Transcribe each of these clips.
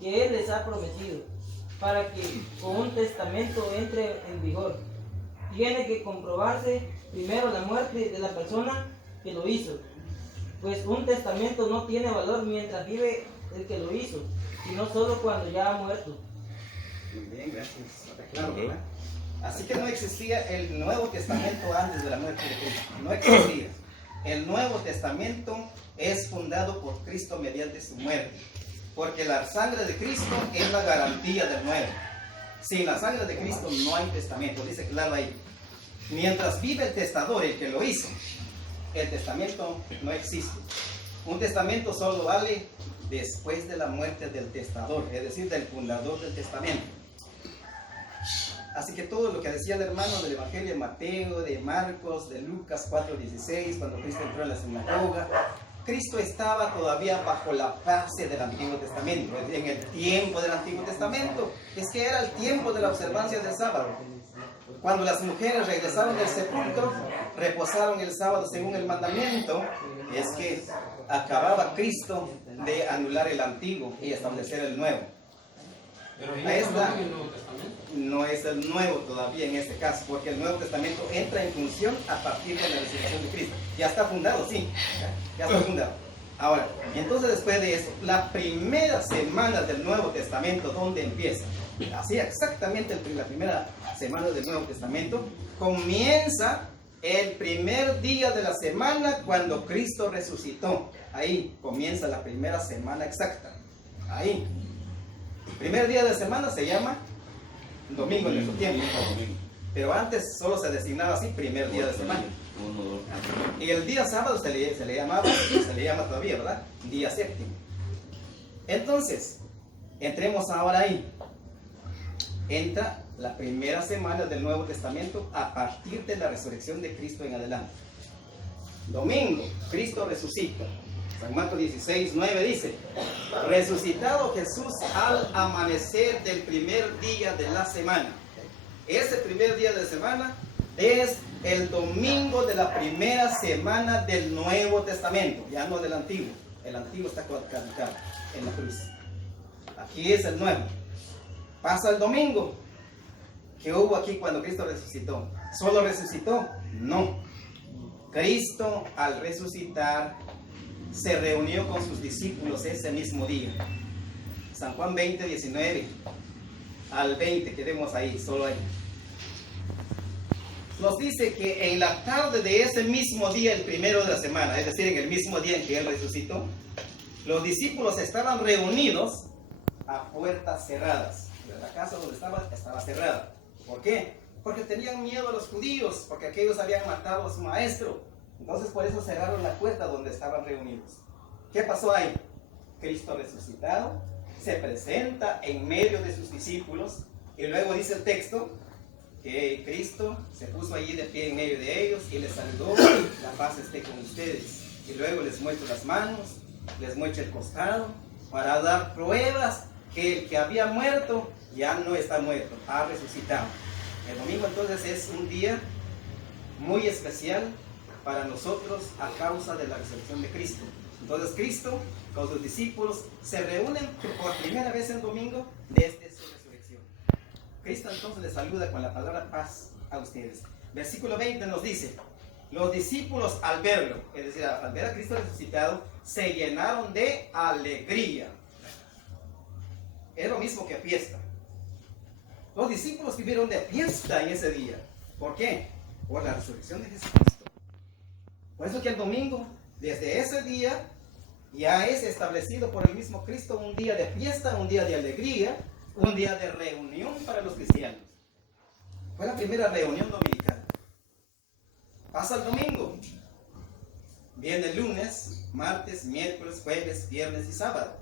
que Él les ha prometido, para que con un testamento entre en vigor. Tiene que comprobarse primero la muerte de la persona que lo hizo, pues un testamento no tiene valor mientras vive el que lo hizo, sino solo cuando ya ha muerto. Muy bien, gracias. Está claro, ¿verdad? Así que no existía el Nuevo Testamento antes de la muerte de Cristo. No existía. El Nuevo Testamento es fundado por Cristo mediante su muerte, porque la sangre de Cristo es la garantía del Nuevo. Sin la sangre de Cristo no hay testamento, dice claro ahí. Mientras vive el testador, el que lo hizo, el testamento no existe. Un testamento solo vale después de la muerte del testador, es decir, del fundador del testamento. Así que todo lo que decía el hermano del Evangelio de Mateo, de Marcos, de Lucas 4:16, cuando Cristo entró en la sinagoga, Cristo estaba todavía bajo la fase del Antiguo Testamento, en el tiempo del Antiguo Testamento. Es que era el tiempo de la observancia del sábado. Cuando las mujeres regresaron del sepulcro, reposaron el sábado según el mandamiento. Es que acababa Cristo de anular el antiguo y establecer el nuevo. Pero Ahí está. el Nuevo Testamento. No es el nuevo todavía en este caso, porque el Nuevo Testamento entra en función a partir de la resurrección de Cristo. Ya está fundado, sí, ya está fundado. Ahora, entonces después de eso, la primera semana del Nuevo Testamento, ¿dónde empieza? Así exactamente la primera semana del Nuevo Testamento comienza el primer día de la semana cuando Cristo resucitó. Ahí comienza la primera semana exacta. Ahí. El primer día de la semana se llama domingo en nuestro tiempo. Pero antes solo se designaba así, primer día de semana. Y el día sábado se le llama todavía, ¿verdad? Día séptimo. Entonces, entremos ahora ahí. Entra la primera semana del Nuevo Testamento a partir de la resurrección de Cristo en adelante. Domingo, Cristo resucita. San Marcos 16:9 dice: resucitado Jesús al amanecer del primer día de la semana. Ese primer día de la semana es el domingo de la primera semana del Nuevo Testamento, ya no del Antiguo. El Antiguo está caducado en la cruz. Aquí es el Nuevo. Pasa el domingo. ¿Qué hubo aquí cuando Cristo resucitó? ¿Solo resucitó? No. Cristo al resucitar se reunió con sus discípulos ese mismo día. San Juan 20:19 al 20 que vemos ahí, solo ahí. Nos dice que en la tarde de ese mismo día, el primero de la semana, es decir, en el mismo día en que Él resucitó, los discípulos estaban reunidos a puertas cerradas. La casa donde estaba cerrada. ¿Por qué? Porque tenían miedo a los judíos, porque aquellos habían matado a su maestro. Entonces por eso cerraron la puerta donde estaban reunidos. ¿Qué pasó ahí? Cristo resucitado se presenta en medio de sus discípulos y luego dice el texto que Cristo se puso allí de pie en medio de ellos y les saludó: la paz esté con ustedes. Y luego les muestra las manos, les muestra el costado, para dar pruebas que el que había muerto ya no está muerto, ha resucitado. El domingo entonces es un día muy especial para nosotros a causa de la resurrección de Cristo. Entonces Cristo con sus discípulos se reúnen por primera vez el domingo desde su resurrección. Cristo entonces les saluda con la palabra paz a ustedes. Versículo 20 nos dice: los discípulos al verlo, es decir, al ver a Cristo resucitado, se llenaron de alegría. Es lo mismo que fiesta. Los discípulos vivieron de fiesta en ese día. ¿Por qué? Por la resurrección de Jesucristo. Por eso que el domingo, desde ese día, ya es establecido por el mismo Cristo un día de fiesta, un día de alegría, un día de reunión para los cristianos. Fue la primera reunión dominical. Pasa el domingo. Viene el lunes, martes, miércoles, jueves, viernes y sábado.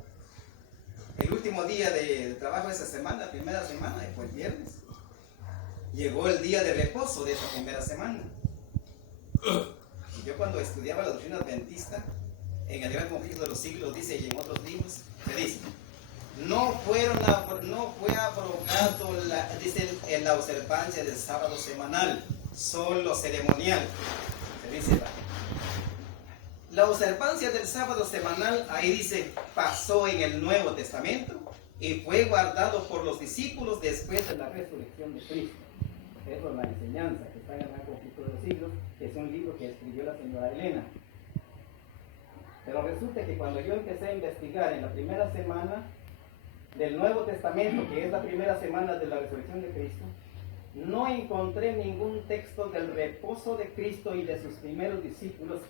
El último día de trabajo de esa semana, la primera semana, fue el viernes. Llegó el día de reposo de esa primera semana. Y yo cuando estudiaba la doctrina adventista, en el Gran Conflicto de los Siglos dice, y en otros libros, se dice, no fue abrogado la observancia del sábado semanal, solo ceremonial. Se dice, La observancia del sábado semanal, ahí dice, pasó en el Nuevo Testamento y fue guardado por los discípulos después de la resurrección de Cristo. Eso es la enseñanza que está en el Conflicto de los Siglos, que es un libro que escribió la señora Elena. Pero resulta que cuando yo empecé a investigar en la primera semana del Nuevo Testamento, que es la primera semana de la resurrección de Cristo, no encontré ningún texto del reposo de Cristo y de sus primeros discípulos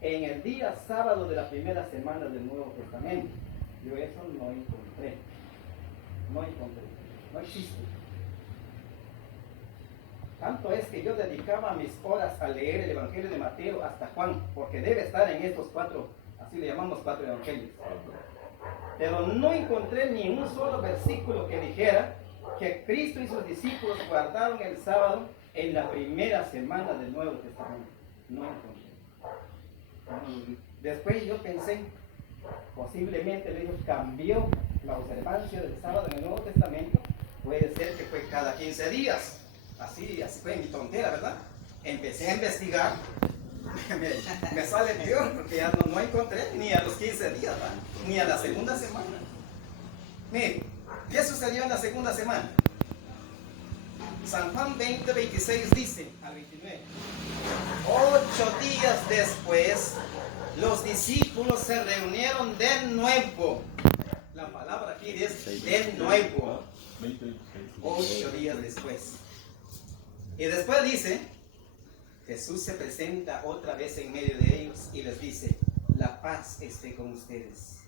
en el día sábado de la primera semana del Nuevo Testamento. Yo eso no encontré. No existe. Tanto es que yo dedicaba mis horas a leer el Evangelio de Mateo hasta Juan, porque debe estar en estos 4, así le llamamos 4 evangelios. Pero no encontré ni un solo versículo que dijera que Cristo y sus discípulos guardaron el sábado en la primera semana del Nuevo Testamento. No encontré. Después yo pensé, posiblemente Dios cambió la observancia del sábado en el Nuevo Testamento. Puede ser que fue cada 15 días. Así fue mi tontera, ¿verdad? Empecé a investigar. Me sale peor porque ya no encontré ni a los 15 días, ¿verdad? Ni a la segunda semana. Mire, ¿qué sucedió en la segunda semana? San Juan 20, 26 dice al 29. 8 días después, los discípulos se reunieron de nuevo. La palabra aquí es de nuevo. 8 días después. Y después dice, Jesús se presenta otra vez en medio de ellos y les dice, la paz esté con ustedes.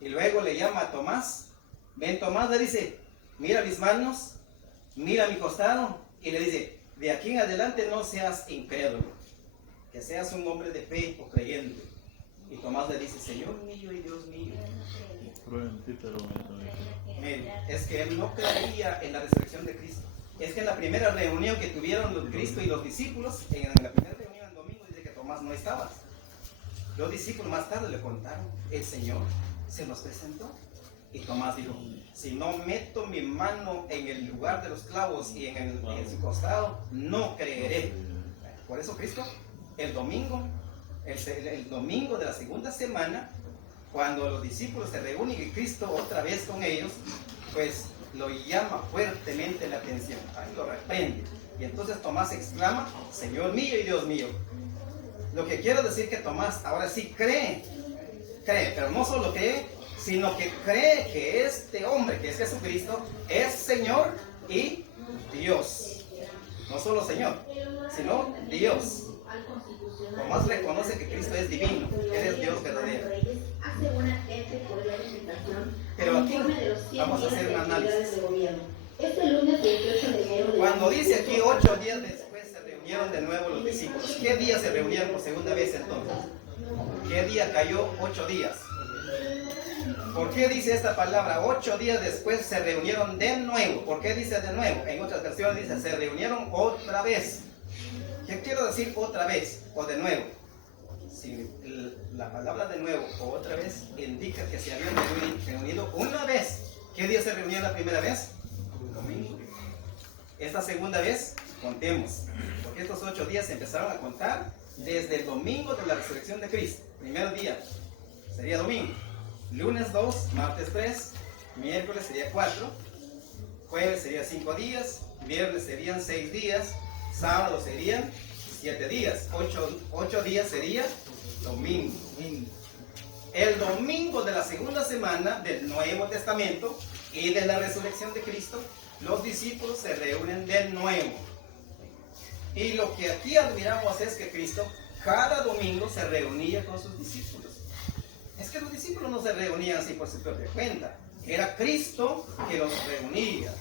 Y luego le llama a Tomás. Ven, Tomás le dice, mira mis manos, mira mi costado. Y le dice, de aquí en adelante no seas incrédulo, que seas un hombre de fe o creyente. Y Tomás le dice, Señor mío y Dios mío. Es que él no creía en la resurrección de Cristo. Es que en la primera reunión que tuvieron Cristo y los discípulos, en la primera reunión el domingo, dice que Tomás no estaba. Los discípulos más tarde le contaron, el Señor se nos presentó. Y Tomás dijo, si no meto mi mano en el lugar de los clavos y en su costado, no creeré. Por eso Cristo, el domingo de la segunda semana, cuando los discípulos se reúnen y Cristo otra vez con ellos, pues lo llama fuertemente la atención, ahí lo reprende. Y entonces Tomás exclama, Señor mío y Dios mío. Lo que quiero decir que Tomás ahora sí cree, pero no solo cree, sino que cree que este hombre, que es Jesucristo, es Señor y Dios. No solo Señor, sino Dios. Tomás reconoce que Cristo es divino, Él es Dios verdadero. Pero aquí vamos a hacer un análisis. Cuando dice aquí 8 días después se reunieron de nuevo los discípulos, ¿qué día se reunieron por segunda vez entonces? ¿Qué día cayó 8 días? ¿Por qué dice esta palabra? 8 días después se reunieron de nuevo. ¿Por qué dice de nuevo? En otras versiones dice se reunieron otra vez. ¿Qué quiero decir otra vez o de nuevo? Si la palabra de nuevo o otra vez indica que se habían reunido una vez. ¿Qué día se reunieron la primera vez? Domingo. Esta segunda vez, contemos. Porque estos 8 días se empezaron a contar desde el domingo de la resurrección de Cristo. Primer día sería domingo. Lunes 2, martes 3, miércoles sería 4, jueves sería 5 días, viernes serían 6 días, sábado serían 7 días, 8 días sería domingo. El domingo de la segunda semana del Nuevo Testamento y de la resurrección de Cristo, los discípulos se reúnen de nuevo. Y lo que aquí admiramos es que Cristo cada domingo se reunía con sus discípulos. Es que los discípulos no se reunían así por su propia cuenta. Era Cristo que los reunía.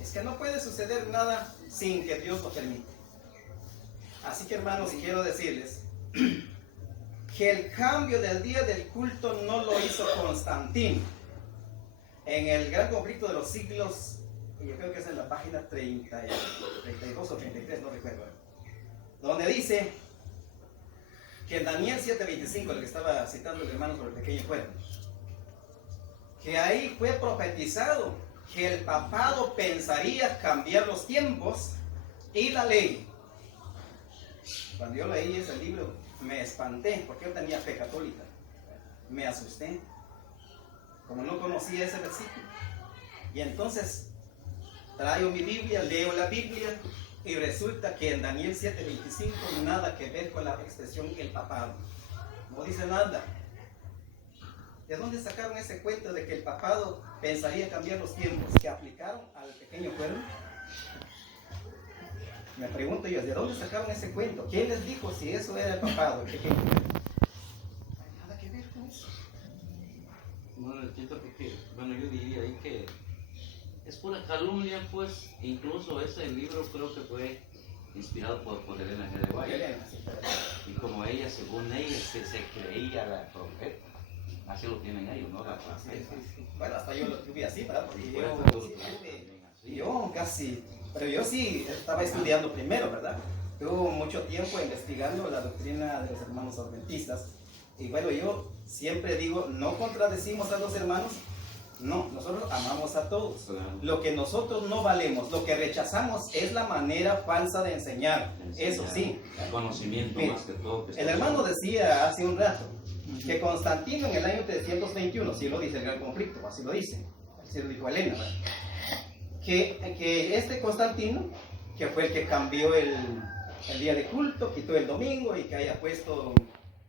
Es que no puede suceder nada sin que Dios lo permita. Así que hermanos, quiero decirles que el cambio del día del culto no lo hizo Constantino. En el gran conflicto de los siglos, yo creo que es en la página 32 o 33, no recuerdo, donde dice que en Daniel 7:25, el que estaba citando el hermano sobre el pequeño cuerno, que ahí fue profetizado que el papado pensaría cambiar los tiempos y la ley. Cuando yo leí ese libro, me espanté porque yo tenía fe católica. Me asusté, como no conocía ese versículo. Y entonces traigo mi Biblia, leo la Biblia y resulta que en Daniel 7:25 nada que ver con la expresión el papado. No dice nada. ¿De dónde sacaron ese cuento de que el papado pensaría cambiar los tiempos que aplicaron al pequeño pueblo? Me pregunto yo, ¿de dónde sacaron ese cuento? ¿Quién les dijo si eso era el papado, el pequeño pueblo? No hay nada que ver con eso. Bueno, entiendo porque, bueno, yo diría ahí que es pura calumnia, pues. Incluso ese libro creo que fue inspirado por Elena G. de White. Y como ella, según ella, se creía la profeta. Así lo tienen ellos, ¿no? La profeta. Sí. Bueno, hasta yo lo tuve así, ¿verdad? Porque Por eso tú lo tuve- así. yo casi, pero yo sí estaba estudiando primero, ¿verdad? Tuve mucho tiempo investigando la doctrina de los hermanos adventistas. Y bueno, yo siempre digo, no contradecimos a los hermanos, no, nosotros amamos a todos. Claro. Lo que nosotros no valemos, lo que rechazamos es la manera falsa de enseñar. Eso sí. El conocimiento Mira, más que todo. Que El hermano decía hace un rato que Constantino en el año 321, si lo dice el gran conflicto, así lo dice, así lo dijo Elena, ¿verdad? Que este Constantino, que fue el que cambió el día de culto, quitó el domingo y que haya puesto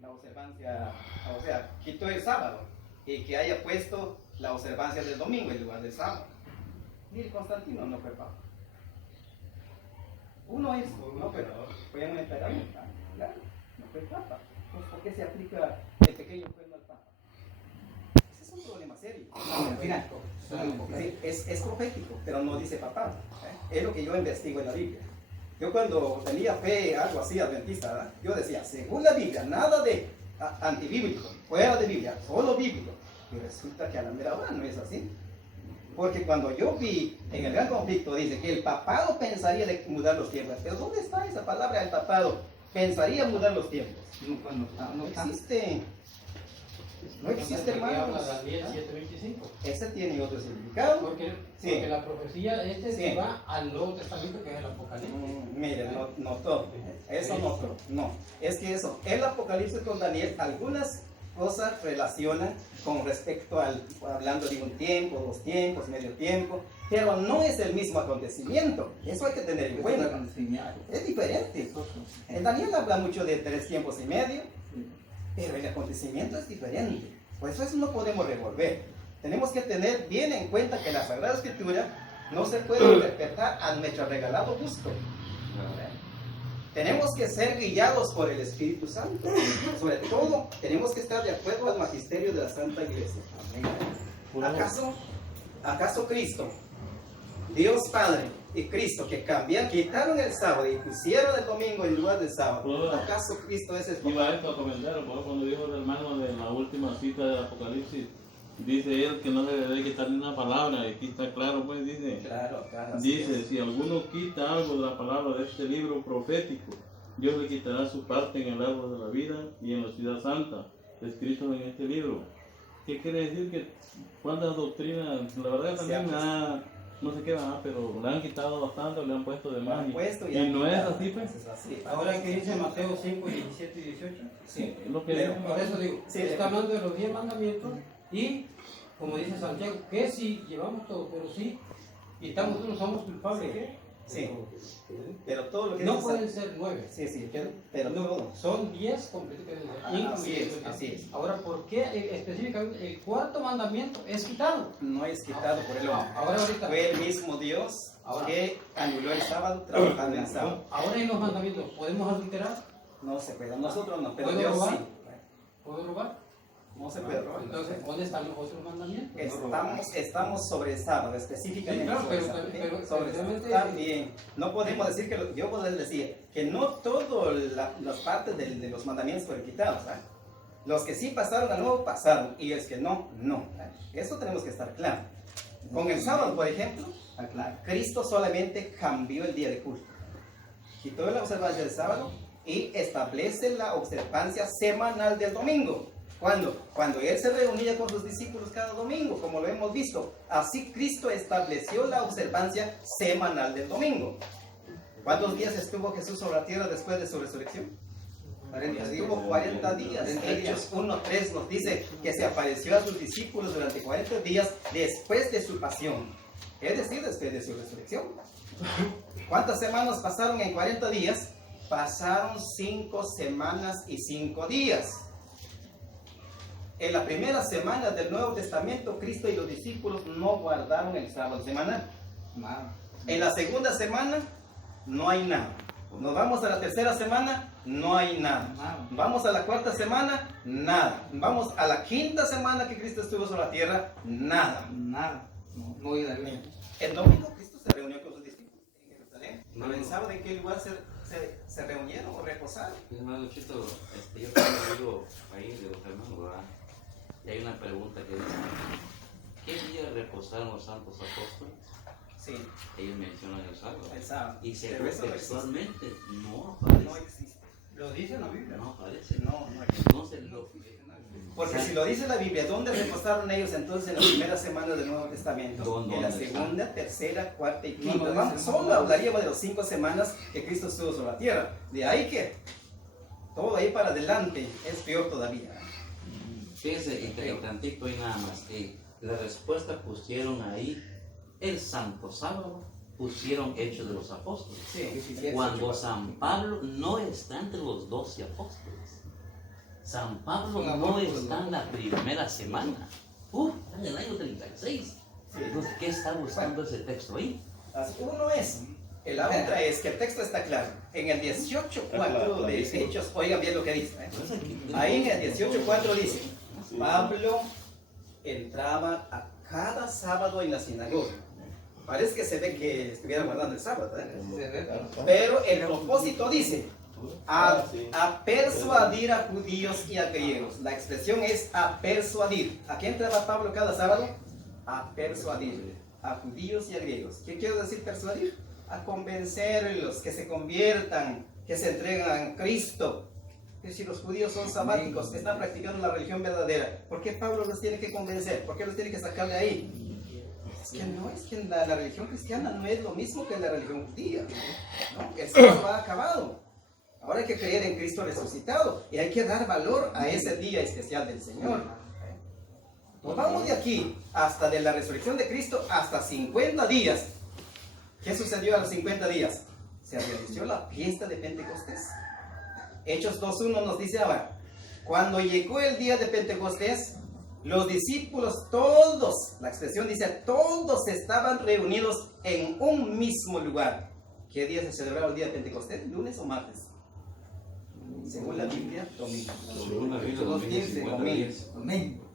la observancia, o sea, quitó el sábado y que haya puesto la observancia del domingo en lugar del sábado. Y el Constantino no fue papa. Uno es, no, pero fue un emperador, claro, no fue papa. Pues, ¿por qué se aplica el pequeño pueblo al papa? Ese es un problema serio. Mira, sí, es profético, pero no dice papá. Es lo que yo investigo en la Biblia. Yo cuando tenía fe, algo así, adventista, ¿verdad? Yo decía, según la Biblia, nada de antibíblico, fuera de Biblia, solo bíblico. Y resulta que a la mera hora no es así. Porque cuando yo vi en el gran conflicto, dice que el papado pensaría de mudar los tiempos. Pero ¿dónde está esa palabra, el papado? Pensaría mudar los tiempos. No existe. No existe, hermano. Habla Daniel 7:25. Ese tiene otro significado. Porque Sí. la profecía Sí. se va al Nuevo Testamento, que es el Apocalipsis. Mire, no todo. Eso no todo. No. Es que eso, el Apocalipsis con Daniel, algunas cosas relacionan con respecto al, hablando de un tiempo, 2 tiempos, medio tiempo, pero no es el mismo acontecimiento. Eso hay que tener en cuenta. Es diferente. En Daniel habla mucho de 3 tiempos y medio, pero el acontecimiento es diferente. Por eso no podemos revolver. Tenemos que tener bien en cuenta que la Sagrada Escritura no se puede interpretar a nuestro regalado gusto. Tenemos que ser guiados por el Espíritu Santo. Sobre todo, tenemos que estar de acuerdo al magisterio de la Santa Iglesia. ¿Acaso Cristo, Dios Padre y Cristo que quitaron el sábado y pusieron el domingo en lugar del sábado? ¿Acaso Cristo es el Iba esto a comentar, cuando dijo el hermano de la última cita del Apocalipsis, dice él que no se debe quitar ni una palabra, y aquí está claro, pues dice, Claro, dice, si alguno quita algo de la palabra de este libro profético, Dios le quitará su parte en el árbol de la vida y en la ciudad santa, escrito en este libro. ¿Qué quiere decir? Que cuántas doctrinas, la verdad también no sé qué va, pero le han quitado bastante, le han puesto de más, y no es así, pues. Es así. Ahora que dice Mateo 5, 17 y 18. Sí. Es lo que Pero- Por eso digo, Sí, está hablando de los 10 mandamientos y, como dice Santiago, que si llevamos todo, pero sí, y estamos todos somos culpables, ¿qué? Sí. Pero todo lo que No dice- pueden ser 9. Sí, pero todo. Son 10 completos. Así es. Ahora, ¿por qué específicamente el cuarto mandamiento es quitado? No es quitado por el hombre. Ahora ahorita. Fue el mismo Dios que anuló el sábado trabajando en el sábado. Ahora en los mandamientos, ¿podemos adulterar? No se puede, nosotros no, pero ¿Puedo Dios robar? sí. ¿Puedo robar? No se puede robar. Entonces, ¿dónde están los otros mandamientos? Estamos sobre el sábado, específicamente Sí, claro, sobre el pero- sábado. pero- Sobre el realmente- sábado. También, no podemos decir que, yo puedo decir que no todas las partes de los mandamientos fueron quitados. ¿Verdad? Los que sí pasaron al nuevo pasaron, y los que no, no. ¿Verdad? Eso tenemos que estar claro. Con el sábado, por ejemplo, Cristo solamente cambió el día de culto. Quitó la observancia del sábado y establece la observancia semanal del domingo. Cuando Él se reunía con sus discípulos cada domingo, como lo hemos visto. Así Cristo estableció la observancia semanal del domingo. ¿Cuántos días estuvo Jesús sobre la tierra después de su resurrección? Estuvo 40 días. Hechos 1:3 nos dice que se apareció a sus discípulos durante 40 días después de su pasión. Es decir, después de su resurrección. ¿Cuántas semanas pasaron en 40 días? Pasaron 5 semanas y 5 días. En la primera semana del Nuevo Testamento, Cristo y los discípulos no guardaron el sábado semanal. Nada. En la segunda semana, no hay nada. Nos vamos a la tercera semana, no hay nada. Vamos a la cuarta semana, nada. Vamos a la quinta semana que Cristo estuvo sobre la tierra, nada. Nada. No oí de mí. El domingo Cristo se reunió con sus discípulos en Jerusalén. ¿No pensaban en qué lugar se reunieron o reposaron? Hermano Chito, yo también digo ahí de los hermanos, ¿verdad? Y hay una pregunta que dice, ¿qué día reposaron los santos apóstoles? Sí, Ellos mencionan el sábado. el sábado. Y Pero según eso no textualmente no existe. aparece. No existe. Lo dice la Biblia. No aparece. No existe. Entonces lo que... Porque si lo dice la Biblia, ¿dónde reposaron ellos entonces en la primera semana del Nuevo Testamento? ¿Dónde En la están? segunda, tercera, cuarta y No, quinta. no Vamos, dice, solo no, hablaríamos de las 5 semanas que Cristo estuvo sobre la tierra. De ahí que todo ahí para adelante es peor todavía. Fíjense, y tantito ahí nada más. La respuesta pusieron ahí el Santo Sábado, pusieron Hechos de los Apóstoles. Sí. Cuando San Pablo no está entre los 12 apóstoles. San Pablo no está en la primera semana. Está en el año 36. Entonces, ¿qué está buscando ese texto ahí? Uno es, la otra es que el texto está claro. En el 18:4 de Hechos, oigan bien lo que dice. Ahí en el 18:4 dice, Pablo entraba a cada sábado en la sinagoga. Parece que se ve que estuviera guardando el sábado, pero el propósito dice, a persuadir a judíos y a griegos. La expresión es a persuadir. ¿A qué entraba Pablo cada sábado? A persuadir a judíos y a griegos. ¿Qué quiero decir persuadir? A convencerlos que se conviertan, que se entreguen a Cristo. Es decir, los judíos son sabáticos, están practicando la religión verdadera. ¿Por qué Pablo los tiene que convencer? ¿Por qué los tiene que sacar de ahí? Es que la religión cristiana no es lo mismo que la religión judía, ¿no? El sábado ha acabado. Ahora hay que creer en Cristo resucitado y hay que dar valor a ese día especial del Señor. Nos vamos de aquí hasta de la resurrección de Cristo hasta 50 días. ¿Qué sucedió a los 50 días? Se realizó la fiesta de Pentecostés. Hechos 2:1 nos dice ahora, cuando llegó el día de Pentecostés, los discípulos todos, la expresión dice, todos estaban reunidos en un mismo lugar. ¿Qué día se celebraba el día de Pentecostés? ¿Lunes o martes? Según la Biblia, domingo. Según la Biblia, Los 15, 15, 50 días. Domingo.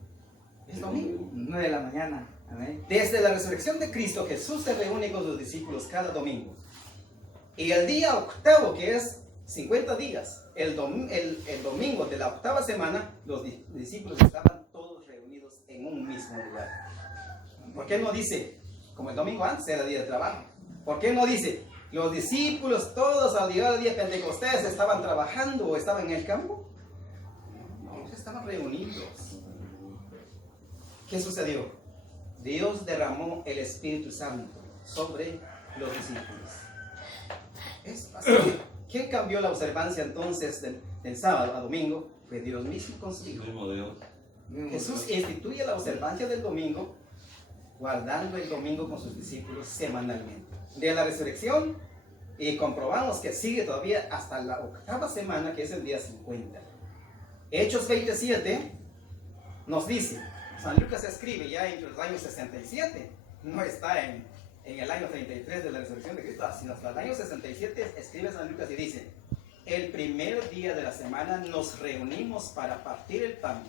Es domingo. 9 de la mañana. Amén. Desde la resurrección de Cristo, Jesús se reúne con sus discípulos cada domingo. Y el día octavo, que es 50 días, el domingo de la octava semana, los discípulos estaban todos reunidos en un mismo lugar. ¿Por qué no dice, como el domingo antes era día de trabajo? ¿Por qué no dice, los discípulos todos al llegar al día de Pentecostés estaban trabajando o estaban en el campo? No, estaban reunidos. ¿Qué sucedió? Dios derramó el Espíritu Santo sobre los discípulos. Es así. ¿Quién cambió la observancia entonces del sábado a domingo? Fue Dios mismo consigo. Jesús instituye la observancia del domingo, guardando el domingo con sus discípulos semanalmente. De la resurrección, y comprobamos que sigue todavía hasta la octava semana, que es el día 50. Hechos 27 nos dice, San Lucas escribe ya entre los años 67, no está en el año 33 de la resurrección de Cristo, sino hasta el año 67 escribe San Lucas y dice, el primer día de la semana nos reunimos para partir el pan.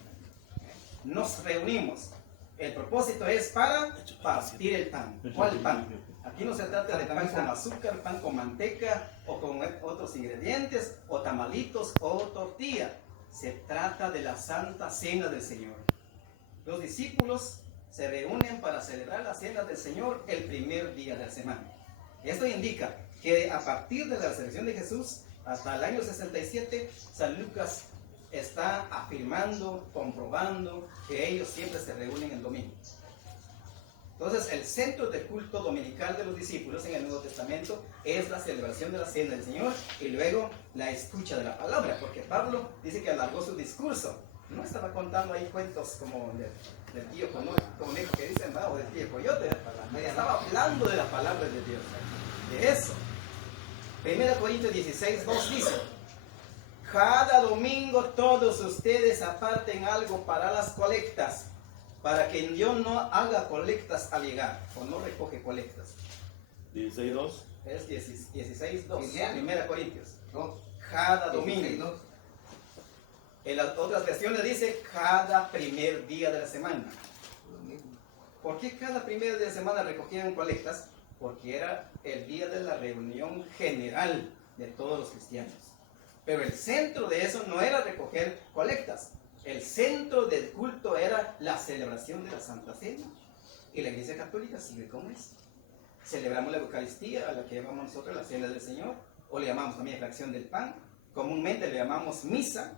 Nos reunimos. El propósito es para partir el pan. ¿Cuál pan? Aquí no se trata de pan con azúcar, pan con manteca o con otros ingredientes, o tamalitos o tortilla. Se trata de la Santa Cena del Señor. Los discípulos se reúnen para celebrar la Cena del Señor el primer día de la semana. Esto indica que a partir de la resurrección de Jesús hasta el año 67, San Lucas está afirmando, comprobando que ellos siempre se reúnen el domingo. Entonces, el centro del culto dominical de los discípulos en el Nuevo Testamento es la celebración de la cena del Señor y luego la escucha de la palabra, porque Pablo dice que alargó su discurso. No estaba contando ahí cuentos como del tío Conejo que dicen, o del tío Coyote. Estaba hablando de la palabra de Dios, de eso. 1 Corintios 16, 2 dice: cada domingo todos ustedes aparten algo para las colectas, para que yo no haga colectas al llegar, o no recoge colectas. 16:2. Es 16, 2, ¿16? 1 Corintios. No, Cada domingo. En las otras versiones dice cada primer día de la semana. ¿Por qué cada primer día de la semana recogían colectas? Porque era el día de la reunión general de todos los cristianos. Pero el centro de eso no era recoger colectas. El centro del culto era la celebración de la Santa Cena. Y la Iglesia Católica sigue con eso. Celebramos la Eucaristía, a la que llamamos nosotros la Cena del Señor, o le llamamos también fracción del pan. Comúnmente le llamamos misa.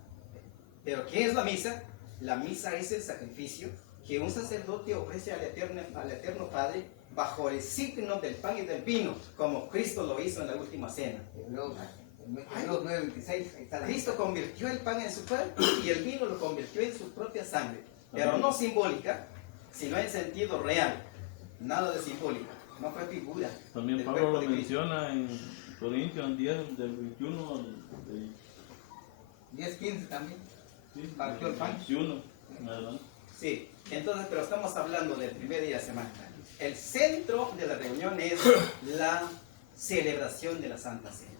Pero ¿qué es la misa? La misa es el sacrificio que un sacerdote ofrece al Eterno Padre bajo el signo del pan y del vino, como Cristo lo hizo en la última cena. Hebreos 9:26, ahí está la Cristo convirtió el pan en su cuerpo y el vino lo convirtió en su propia sangre, pero no simbólica, sino en sentido real. Nada de simbólica, no fue figura. También del Pablo cuerpo lo de Cristo. menciona en Corintios 10, del 21 al 10:15 también. sí, Partió el pan. 21 en adelante. Sí, entonces, pero estamos hablando del primer día de semana. El centro de la reunión es la celebración de la Santa Cena.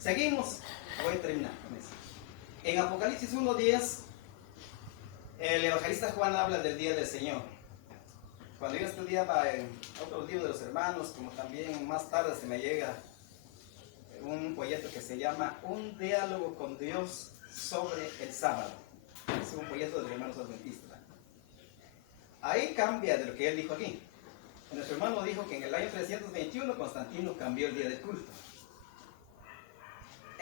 Seguimos, voy a terminar con eso. En Apocalipsis 1:10, el evangelista Juan habla del día del Señor. Cuando yo estudiaba en otros libros de los hermanos, como también más tarde se me llega un folleto que se llama Un diálogo con Dios sobre el sábado. Es un folleto de los hermanos adventistas. Ahí cambia de lo que él dijo aquí. Nuestro hermano dijo que en el año 321 Constantino cambió el día del culto.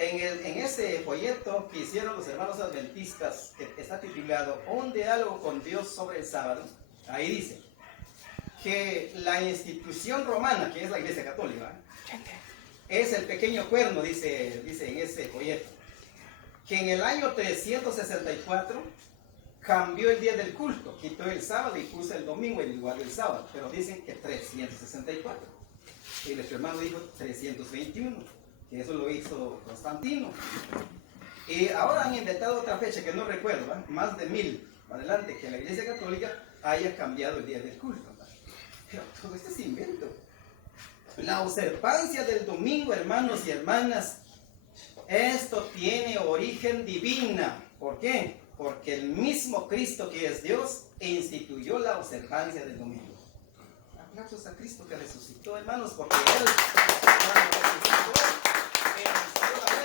En ese folleto que hicieron los hermanos adventistas, que está titulado Un diálogo con Dios sobre el sábado, ahí dice que la institución romana, que es la Iglesia Católica, es el pequeño cuerno, dice en ese folleto, que en el año 364 cambió el día del culto, quitó el sábado y puso el domingo en lugar del sábado, pero dicen que 364. Y nuestro hermano dijo 321, que eso lo hizo Constantino. Y ahora han inventado otra fecha que no recuerdo, ¿verdad? Más de 1000 adelante, que la Iglesia Católica haya cambiado el día del culto, ¿verdad? Pero todo esto es invento. La observancia del domingo, hermanos y hermanas, esto tiene origen divina. ¿Por qué? Porque el mismo Cristo que es Dios instituyó la observancia del domingo. Aplausos a Cristo que resucitó, hermanos, porque Él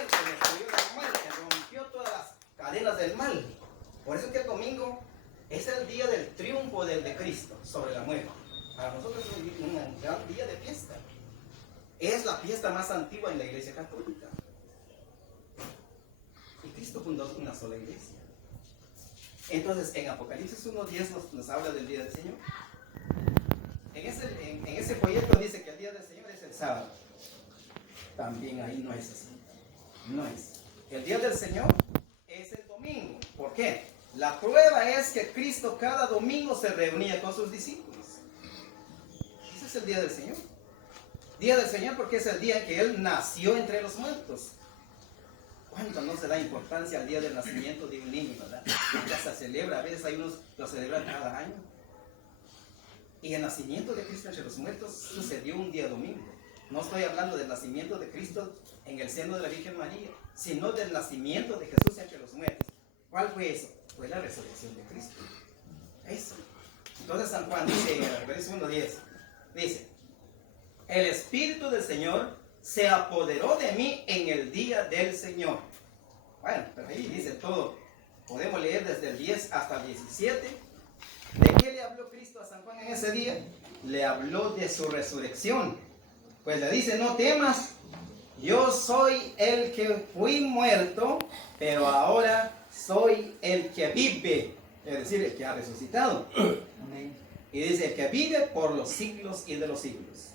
venció la muerte, rompió todas las cadenas del mal. Por eso es que el domingo es el día del triunfo de Cristo sobre la muerte. Para nosotros es un gran día de fiesta. Es la fiesta más antigua en la Iglesia Católica. Y Cristo fundó una sola iglesia. Entonces, en Apocalipsis 1:10 nos habla del día del Señor. En ese folleto dice que el día del Señor es el sábado. También ahí no es así. No es. El día del Señor es el domingo. ¿Por qué? La prueba es que Cristo cada domingo se reunía con sus discípulos. Ese es el día del Señor. Día del Señor porque es el día en que Él nació entre los muertos. ¿Cuánto no se da importancia al día del nacimiento de un niño, verdad? Ya se celebra, a veces hay unos lo celebran cada año. Y el nacimiento de Cristo entre los muertos sucedió un día domingo. No estoy hablando del nacimiento de Cristo en el seno de la Virgen María, sino del nacimiento de Jesús entre los muertos. ¿Cuál fue eso? Fue la resurrección de Cristo. Eso. Entonces San Juan dice, en el versículo 1:10, dice, el Espíritu del Señor se apoderó de mí en el día del Señor. Bueno, pero ahí dice todo. Podemos leer desde el 10 hasta el 17. ¿De qué le habló Cristo a San Juan en ese día? Le habló de su resurrección. Pues le dice, no temas, yo soy el que fui muerto, pero ahora soy el que vive. Es decir, el que ha resucitado. Amén. Y dice, el que vive por los siglos y de los siglos.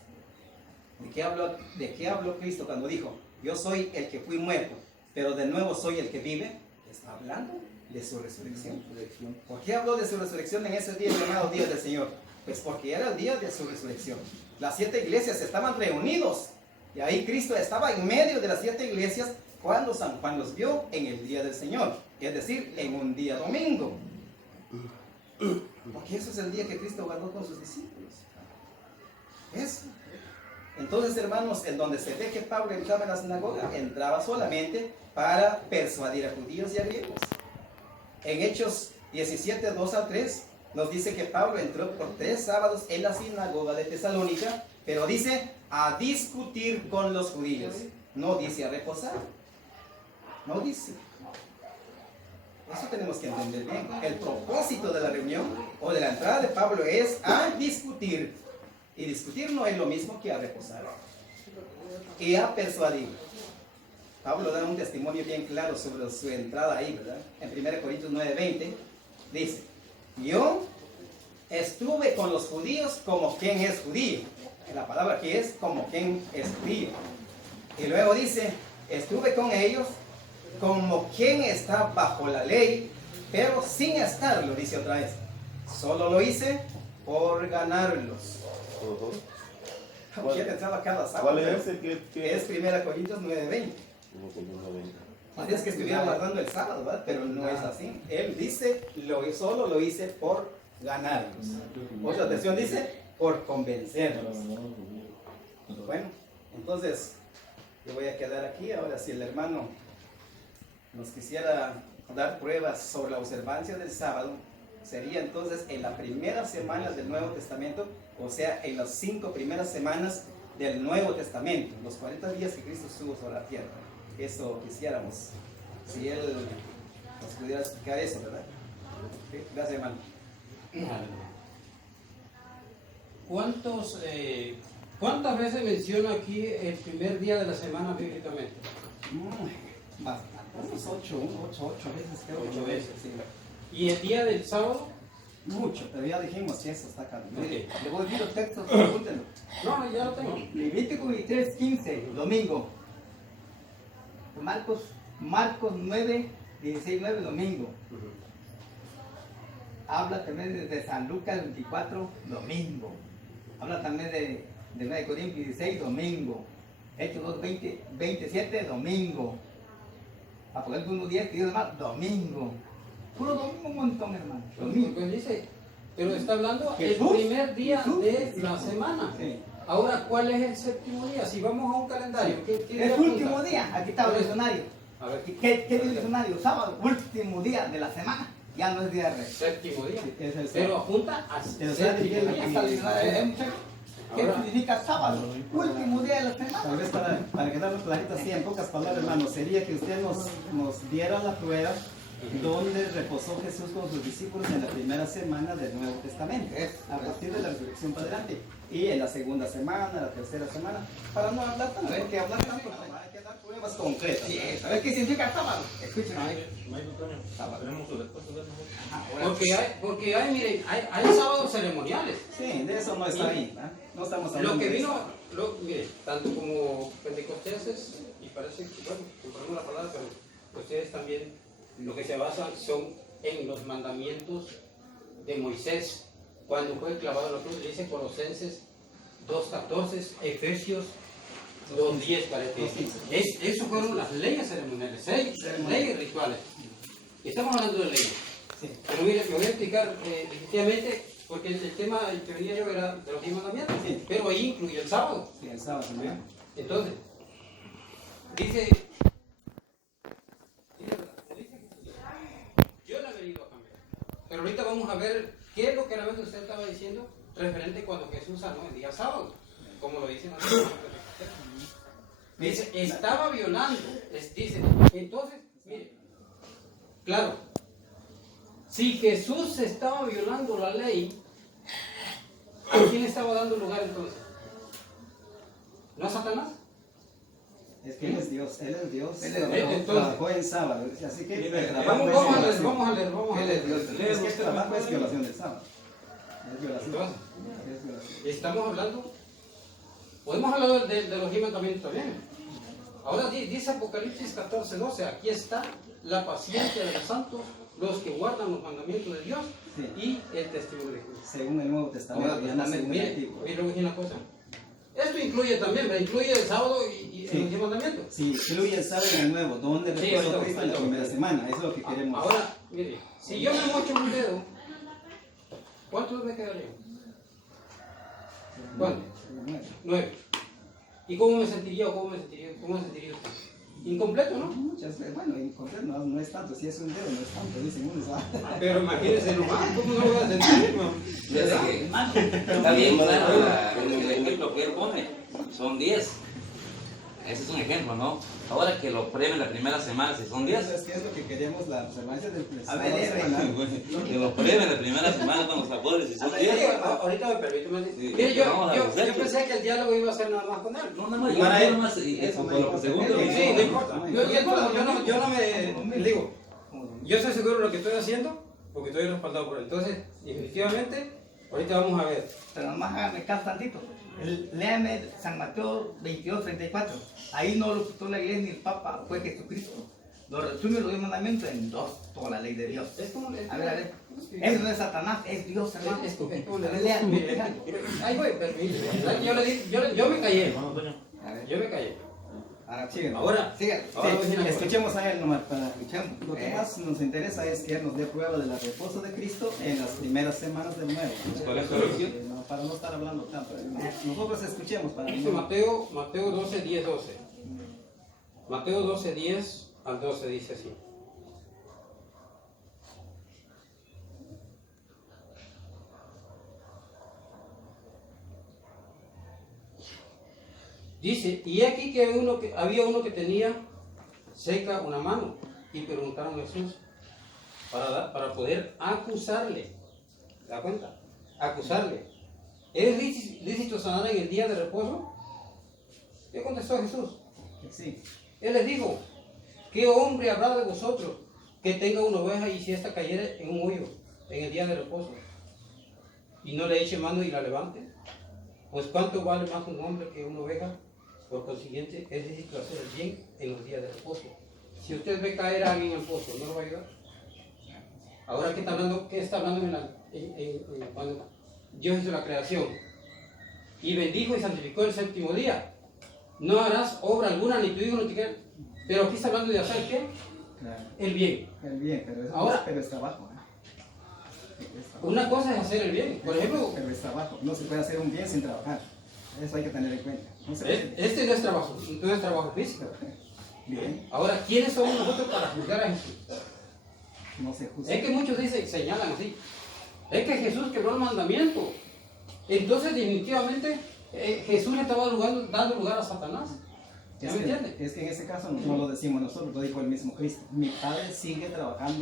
¿De qué habló Cristo cuando dijo, yo soy el que fui muerto, pero de nuevo soy el que vive? Está hablando de su resurrección. ¿Por qué habló de su resurrección en ese día llamado Día del Señor? Pues porque era el día de su resurrección. Las 7 iglesias estaban reunidos y ahí Cristo estaba en medio de las 7 iglesias cuando San Juan los vio en el día del Señor, es decir, en un día domingo. Porque eso es el día que Cristo guardó con sus discípulos. Eso. Entonces, hermanos, en donde se ve que Pablo entraba en la sinagoga, entraba solamente para persuadir a judíos y a griegos. En Hechos 17, 2 a 3, nos dice que Pablo entró por 3 sábados en la sinagoga de Tesalónica, pero dice a discutir con los judíos. No dice a reposar. No dice. Eso tenemos que entender bien. El propósito de la reunión o de la entrada de Pablo es a discutir. Y discutir no es lo mismo que a reposar. Y a persuadir. Pablo da un testimonio bien claro sobre su entrada ahí, ¿verdad? En 1 Corintios 9:20 dice, yo estuve con los judíos como quien es judío. La palabra aquí es como quien es judío. Y luego dice, estuve con ellos como quien está bajo la ley, pero sin estarlo, dice otra vez. Solo lo hice por ganarlos. ¿Quién entraba cada sábado? ¿Cuál es ese que Es 1 Corintios 9:20. Así es que estuviera guardando el sábado, ¿verdad? Pero no es así. Él dice, solo lo hice por ganarlos. Otra versión dice, por convencerlos. Bueno, entonces, yo voy a quedar aquí. Ahora, si el hermano nos quisiera dar pruebas sobre la observancia del sábado, sería entonces en la primera semana del Nuevo Testamento, o sea, en las 5 primeras semanas del Nuevo Testamento, los 40 días que Cristo estuvo sobre la tierra. Eso quisiéramos, si Él nos pudiera explicar eso, ¿verdad? ¿Sí? Gracias, hermano. ¿Cuántas veces menciona aquí el primer día de la semana bíblicamente? Bastante. Unos 8 veces creo. 8 veces. Sí. ¿Y el día del sábado? Mucho, pero ya dijimos que eso está acá. Mire, le voy a decir los textos, apúntenlo. No, ya lo tengo. Levítico 23:15, domingo. Marcos 9:16-9, domingo. Habla también de San Lucas 24, domingo. Habla también de 9 Corintios 16, domingo. Hechos 2:27, domingo. Apocalipsis 1:10, que Dios más, domingo. Puro domingo, un montón, hermano. Domingo. Pues dice, pero está hablando el Jesús, primer día Jesús, de sí. la semana. Sí. Ahora, ¿cuál es el séptimo día? Si vamos a un calendario, ¿qué El día último apunta? día, aquí está el diccionario. A ver, ¿Qué dice el diccionario? Sábado, último día de la semana. Ya no es día de rey. séptimo día. Es el Pero apunta a Pero séptimo ¿sabe Aquí día. está el diccionario. ¿Qué Ahora. significa sábado? Último día de la semana. Tal vez para quedarnos claritos así, en pocas palabras, hermano, sería que usted nos diera la prueba donde reposó Jesús con sus discípulos en la primera semana del Nuevo Testamento, a partir de la resurrección para adelante, y en la segunda semana, la tercera semana, para no hablar tanto, porque hablar tanto, hay que dar pruebas concretas. Sí, ¿sabes qué significa sábado? Escúchame. Porque hay, miren, hay sábados ceremoniales. Sí, de eso no está ahí, ¿verdad? No estamos hablando Lo que de vino, eso. mire, tanto como pentecosteses, y parece que, bueno, compramos la palabra, pero ustedes también lo que se basan son en los mandamientos de Moisés, cuando fue clavado en la cruz. Dice Colosenses 2:14, Efesios 2:10, eso fueron las leyes ceremoniales, leyes rituales. Estamos hablando de leyes. Sí. Pero mire, me voy a explicar definitivamente, porque el tema que venía yo era de los 10 mandamientos, Sí. pero ahí incluye el sábado. Sí, el sábado también. Entonces, dice, yo no he venido a cambiar. Pero ahorita vamos a ver qué es lo que realmente usted estaba diciendo referente cuando Jesús sanó el día sábado, como lo dicen las hermanas. Dice, estaba violando. Dice, entonces, mire, claro, si Jesús estaba violando la ley, ¿a quién estaba dando lugar entonces? ¿No a Satanás? Es que Él es Dios, Él es Dios. Él es Él Dios. trabajó en sábado, así que Vamos a leer, violación. vamos a leer. Es que el trabajo es violación del sábado. Es violación. Entonces, Es violación. estamos hablando, podemos hablar de los 10 mandamientos también. Ahora dice Apocalipsis 14:12, aquí está la paciencia de los santos, los que guardan los mandamientos de Dios y el testimonio de Cristo. Según el Nuevo Testamento, Ahora, ya no según el mire, Antiguo. mire una cosa. Esto incluye también, ¿verdad? Incluye el sábado y Sí. los 10 mandamientos. Sí, incluye el sábado en el Nuevo, donde Sí, reposó ahorita, Cristo en la ahorita. primera semana. Eso es lo que queremos. Ahora, mire, si yo me mocho un dedo, ¿cuántos me quedaría? ¿Cuánto? 9. ¿Y cómo me sentiría o cómo me sentiría usted? Incompleto, ¿no? Muchas veces, bueno, incompleto no es tanto. Si es un dedo, no es tanto, dicen unos. Pero imagínense nomás, ¿cómo no lo voy a sentir, no? Desde que, está bien, claro, el ejemplo que él pone, son 10. Ese es un ejemplo, ¿no? Ahora que lo premien la primera semana, si son 10. Es que es lo que queremos, la observancia del A ver, que lo premien la primera semana con los apóstoles, si son 10. Ahorita me permite más. Sí, Mire, yo vamos a los hechos. pensé que el diálogo iba a ser nada más con él. No, nada más, yo Para él. nada más, y eso fue lo que segundo. Sí, no importa. Yo no me digo, yo estoy seguro de lo que estoy haciendo porque estoy respaldado por él. Entonces, definitivamente, ahorita vamos a ver. Pero nomás háganme caso tantito. Léame San Mateo 22:34. Ahí no lo quitó la iglesia ni el Papa, fue Jesucristo. Lo resume los 10 mandamientos en 2, toda la ley de Dios. Es como A ver. Eso no es Satanás, es Dios, hermano. es como A le ver, digo. léame. Ahí voy, permíteme. Yo le di, yo me callé. A ver, Yo me callé. ahora sigan. Ahora, Sigan. ahora voy a decir una cosa. Escuchemos a él nomás para escuchar. Lo que más nos interesa es que él nos dé prueba de la reposo de Cristo en las primeras semanas del nuevo. ¿Cuál es la corrección? No, para no estar hablando tanto. Nosotros escuchemos para Dice Mateo 12, 10, 12. Mateo 12, 10 al 12 dice así. Dice, y aquí que había uno que tenía seca una mano y preguntaron a Jesús para poder acusarle. ¿Se da cuenta? Acusarle. ¿Es lícito sanar en el día de reposo? ¿Qué contestó Jesús? Sí. Él les dijo, ¿qué hombre habrá de vosotros que tenga una oveja y si ésta cayera en un hoyo en el día de reposo y no le eche mano y la levante? Pues ¿cuánto vale más un hombre que una oveja? Por consiguiente, es lícito hacer el bien en los días de reposo. Si usted ve caer a alguien en el pozo, ¿no lo va a ayudar? Ahora, ¿qué está hablando cuando Dios hizo la creación? Y bendijo y santificó el séptimo día. No harás obra alguna, ni tu hijo, ni tu hija. Pero aquí está hablando de hacer ¿qué? Claro. El bien. El bien, pero, Ahora- pero es trabajo. Es trabajo. Una cosa es hacer el bien. Por ejemplo, Pero es trabajo. No se puede hacer un bien sin trabajar. Eso hay que tener en cuenta. No se puede. este no es trabajo físico. Bien, Ahora, ¿quiénes somos nosotros para juzgar a Jesús? no se juzga. Es que muchos señalan así. Es que Jesús quebró el mandamiento. Entonces, definitivamente, Jesús le estaba dando lugar a Satanás. ¿Ya me entiende? Es que en ese caso no lo decimos nosotros, lo dijo el mismo Cristo. Mi Padre sigue trabajando